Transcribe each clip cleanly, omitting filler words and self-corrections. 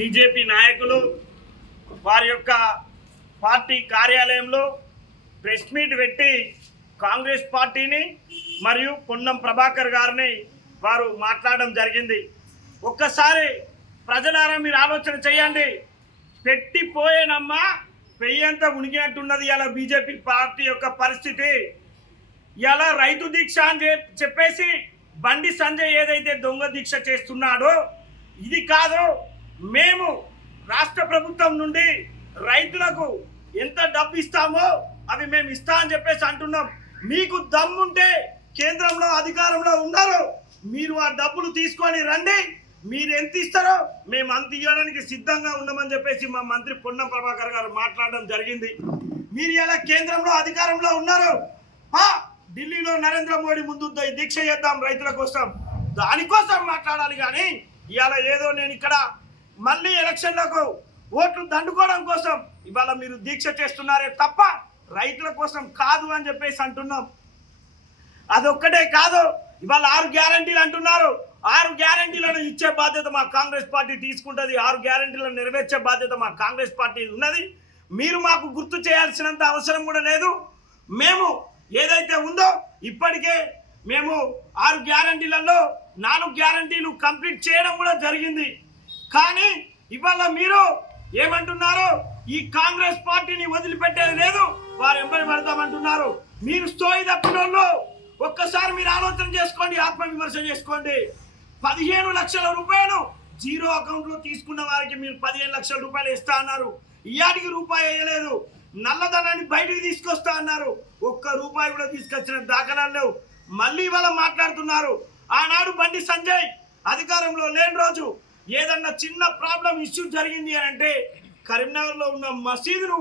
BJP నాయకులు వారి యొక్క పార్టీ కార్యాలయంలో ప్రెస్ మీట్ పెట్టి కాంగ్రెస్ పార్టీని మరియు పొన్నం ప్రభాకర్ గారిని వారు మాట్లాడడం జరిగింది. ఒక్కసారి ప్రజలారా మీరు ఆలోచన చేయండి. పెట్టిపోయేనమ్మా పెయ్యంతా ఉనికినట్టున్నది ఇలా బీజేపీ పార్టీ యొక్క పరిస్థితి. ఇలా రైతు దీక్ష అని చెప్పేసి బండి సంజయ్ ఏదైతే దొంగ దీక్ష చేస్తున్నాడో ఇది కాదు. మేము రాష్ట్ర ప్రభుత్వం నుండి రైతులకు ఎంత డబ్బు ఇస్తామో అవి మేము ఇస్తా అని చెప్పేసి అంటున్నాం. మీకు దమ్ముంటే కేంద్రంలో అధికారంలో ఉన్నారు, మీరు ఆ డబ్బులు తీసుకొని రండి. మీరు ఎంత ఇస్తారో మేము అంత ఇవ్వడానికి సిద్ధంగా ఉన్నామని చెప్పేసి మా మంత్రి పొన్నం ప్రభాకర్ గారు మాట్లాడడం జరిగింది. మీరు ఇలా కేంద్రంలో అధికారంలో ఉన్నారు, ఢిల్లీలో నరేంద్ర మోడీ ముందు దీక్ష చేద్దాం రైతుల కోసం, దానికోసం మాట్లాడాలి. కానీ ఇవాళ ఏదో నేను ఇక్కడ మళ్ళీ ఎలక్షన్లకు ఓట్లు దండుకోవడం కోసం ఇవాళ మీరు దీక్ష చేస్తున్నారే తప్ప రైతుల కోసం కాదు అని చెప్పేసి అంటున్నాం. అదొక్కటే కాదు, ఇవాళ 6 గ్యారంటీలు అంటున్నారు. 6 గ్యారంటీలను ఇచ్చే బాధ్యత మా కాంగ్రెస్ పార్టీ తీసుకుంటుంది. 6 గ్యారంటీలను నెరవేర్చే బాధ్యత మా కాంగ్రెస్ పార్టీ ఉన్నది. మీరు మాకు గుర్తు చేయాల్సినంత అవసరం కూడా లేదు. మేము ఏదైతే ఉందో ఇప్పటికే మేము 6 గ్యారంటీలలో 4 గ్యారంటీలు కంప్లీట్ చేయడం కూడా జరిగింది. కానీ ఇవాళ మీరు ఏమంటున్నారు, ఈ కాంగ్రెస్ పార్టీని వదిలిపెట్టేది లేదు, వారు ఎంబడి పడతామంటున్నారు. మీరు స్థోయి తప్పినోళ్ళు ఒక్కసారి మీరు ఆలోచన చేసుకోండి, ఆత్మవిమర్శ చేసుకోండి. 15 లక్షల రూపాయలు జీరో అకౌంట్లో తీసుకున్న వారికి మీరు 15 లక్షల రూపాయలు ఇస్తా అన్నారు. ఇయాటికి రూపాయి వేయలేదు. నల్లధనాన్ని బయటికి తీసుకొస్తా అన్నారు. ఒక్క రూపాయి కూడా తీసుకొచ్చిన దాఖలాలు లేవు. మళ్ళీ ఇవాళ మాట్లాడుతున్నారు. ఆనాడు బండి సంజయ్ అధికారంలో లేని రోజు ఏదన్నా చిన్న ప్రాబ్లం ఇష్యూ జరిగింది అని అంటే కరీంనగర్లో ఉన్న మసీదును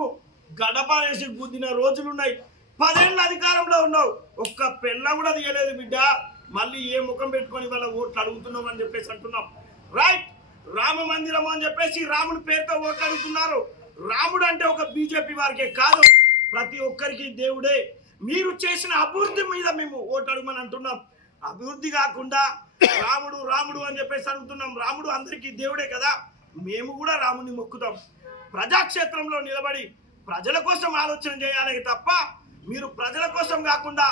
గడపాలేసి గుద్దిన రోజులున్నాయి. 10 ఏళ్ళ అధికారంలో ఉన్నావు, ఒక్క పెళ్ళ కూడా తీయలేదు బిడ్డ. మళ్ళీ ఏ ముఖం పెట్టుకొని వాళ్ళ ఓట్లు అడుగుతున్నాం అని చెప్పేసి అంటున్నాం. రైట్, రామ మందిరం అని చెప్పేసి రాముడి పేరుతో ఓట్లు అడుగుతున్నారు. రాముడు అంటే ఒక బీజేపీ వారికే కాదు, ప్రతి ఒక్కరికి దేవుడే. మీరు చేసిన అభివృద్ధి మీద మేము ఓట్లు అడగమని అంటున్నాం. అభివృద్ధి కాకుండా రాముడు రాముడు అని చెప్పేసి అడుగుతున్నాం. రాముడు అందరికీ దేవుడే కదా, మేము కూడా రాముడిని మొక్కుతాం. ప్రజాక్షేత్రంలో నిలబడి ప్రజల కోసం ఆలోచన చేయాలి తప్ప మీరు ప్రజల కోసం కాకుండా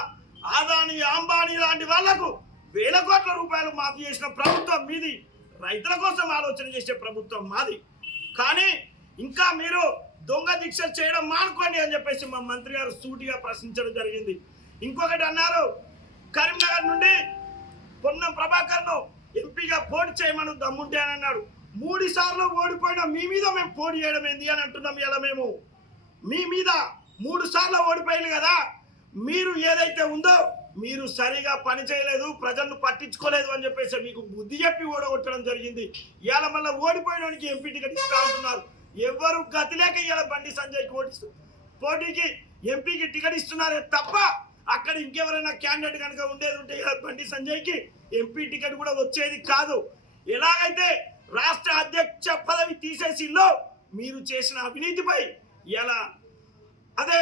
ఆదాని అంబానీ లాంటి వాళ్లకు వేల కోట్ల రూపాయలు మాఫీ చేసిన ప్రభుత్వం మీది. రైతుల కోసం ఆలోచన చేసే ప్రభుత్వం మాది. కానీ ఇంకా మీరు దొంగ దీక్షలు చేయడం మానుకోండి అని చెప్పేసి మా మంత్రి గారు సూటిగా ప్రశ్నించడం జరిగింది. ఇంకొకటి అన్నారు, కరీంనగర్ నుండి పొన్నం ప్రభాకర్ను ఎంపీగా పోటీ చేయమని దమ్ముంటే అని అన్నాడు. 3 సార్లు ఓడిపోయినా మీ మీద మేము పోటీ చేయడం ఏంది అని అంటున్నాం. ఇలా మేము మీ మీద 3 సార్లు ఓడిపోయారు కదా, మీరు ఏదైతే ఉందో మీరు సరిగా పని చేయలేదు, ప్రజలను పట్టించుకోలేదు అని చెప్పేసి మీకు బుద్ధి చెప్పి ఓడగొట్టడం జరిగింది. ఇవాళ మళ్ళీ ఓడిపోయినోనికి ఎంపీ టికెట్ ఇస్తా అంటున్నారు. ఎవరు గతి లేక ఇవాళ బండి సంజయ్ పోటీకి ఎంపీకి టికెట్ ఇస్తున్నారే తప్ప అక్కడ ఇంకెవరైనా క్యాండిడేట్ కనుక ఉండేది ఉంటే బండి సంజయ్కి ఎంపీ టికెట్ కూడా వచ్చేది కాదు. ఎలాగైతే రాష్ట్ర అధ్యక్ష పదవి తీసేసిలో మీరు చేసిన అవినీతిపై ఇలా అదే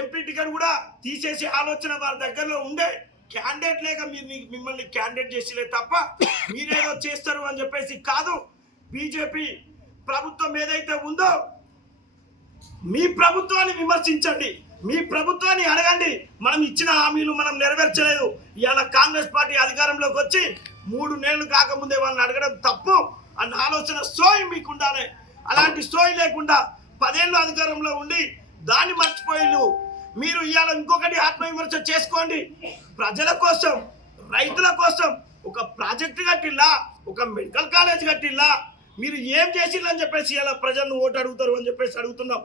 ఎంపీ టికెట్ కూడా తీసేసే ఆలోచన వారి దగ్గరలో ఉండే క్యాండిడేట్ లేక మిమ్మల్ని క్యాండిడేట్ చేసిలే తప్ప మీరేదో చేస్తారు అని చెప్పేసి కాదు. బీజేపీ ప్రభుత్వం ఏదైతే ఉందో మీ ప్రభుత్వాన్ని విమర్శించండి, మీ ప్రభుత్వాన్ని అడగండి. మనం ఇచ్చిన హామీలు మనం నెరవేర్చలేదు. ఇవాళ కాంగ్రెస్ పార్టీ అధికారంలోకి వచ్చి 3 నెలలు కాకముందే వాళ్ళని అడగడం తప్పు అన్న ఆలోచన సోయి మీకు ఉండాలి. అలాంటి సోయి లేకుండా 10 ఏళ్ళు అధికారంలో ఉండి దాన్ని మర్చిపోయిళ్ళు. మీరు ఇవాళ ఇంకొకటి ఆత్మవిమర్శ చేసుకోండి. ప్రజల కోసం రైతుల కోసం ఒక ప్రాజెక్టు కట్టిల్లా, ఒక మెడికల్ కాలేజ్ కట్టిల్లా, మీరు ఏం చేసిల్లని చెప్పేసి ఇలా ప్రజలను ఓటు అడుగుతారు అని చెప్పేసి అడుగుతున్నాం.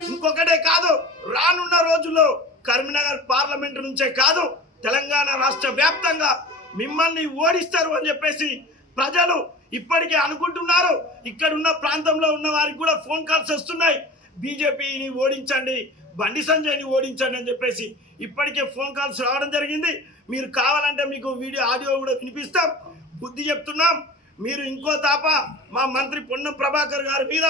ఇంకొకటే కాదు, రానున్న రోజుల్లో కరీంనగర్ పార్లమెంటు నుంచే కాదు తెలంగాణ రాష్ట్ర వ్యాప్తంగా మిమ్మల్ని ఓడిస్తారు అని చెప్పేసి ప్రజలు ఇప్పటికే అనుకుంటున్నారు. ఇక్కడ ఉన్న ప్రాంతంలో ఉన్న వారికి కూడా ఫోన్ కాల్స్ వస్తున్నాయి, బీజేపీని ఓడించండి, బండి సంజయ్ని ఓడించండి అని చెప్పేసి ఇప్పటికే ఫోన్ కాల్స్ రావడం జరిగింది. మీరు కావాలంటే మీకు ఆడియో కూడా వినిపిస్తాం. బుద్ధి చెప్తున్నాం. మీరు ఇంకో తాప మా మంత్రి పొన్నం ప్రభాకర్ గారి మీద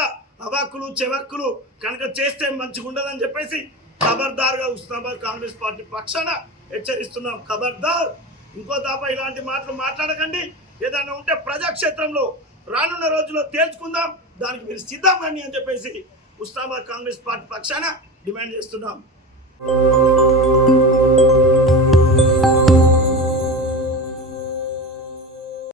అవాక్కులు చెవక్కులు కనుక చేస్తే మంచిగా ఉండదని చెప్పేసి ఖబర్దార్గా ఉస్మానాబాద్ కాంగ్రెస్ పార్టీ పక్షాన హెచ్చరిస్తున్నాం. ఖబర్దార్, ఇంకో తాప ఇలాంటి మాటలు మాట్లాడకండి. ఏదైనా ఉంటే ప్రజాక్షేత్రంలో రానున్న రోజుల్లో తేల్చుకుందాం. దానికి మీరు సిద్ధమండి అని చెప్పేసి ఉస్మానాబాద్ కాంగ్రెస్ పార్టీ పక్షాన డిమాండ్ చేస్తున్నాం.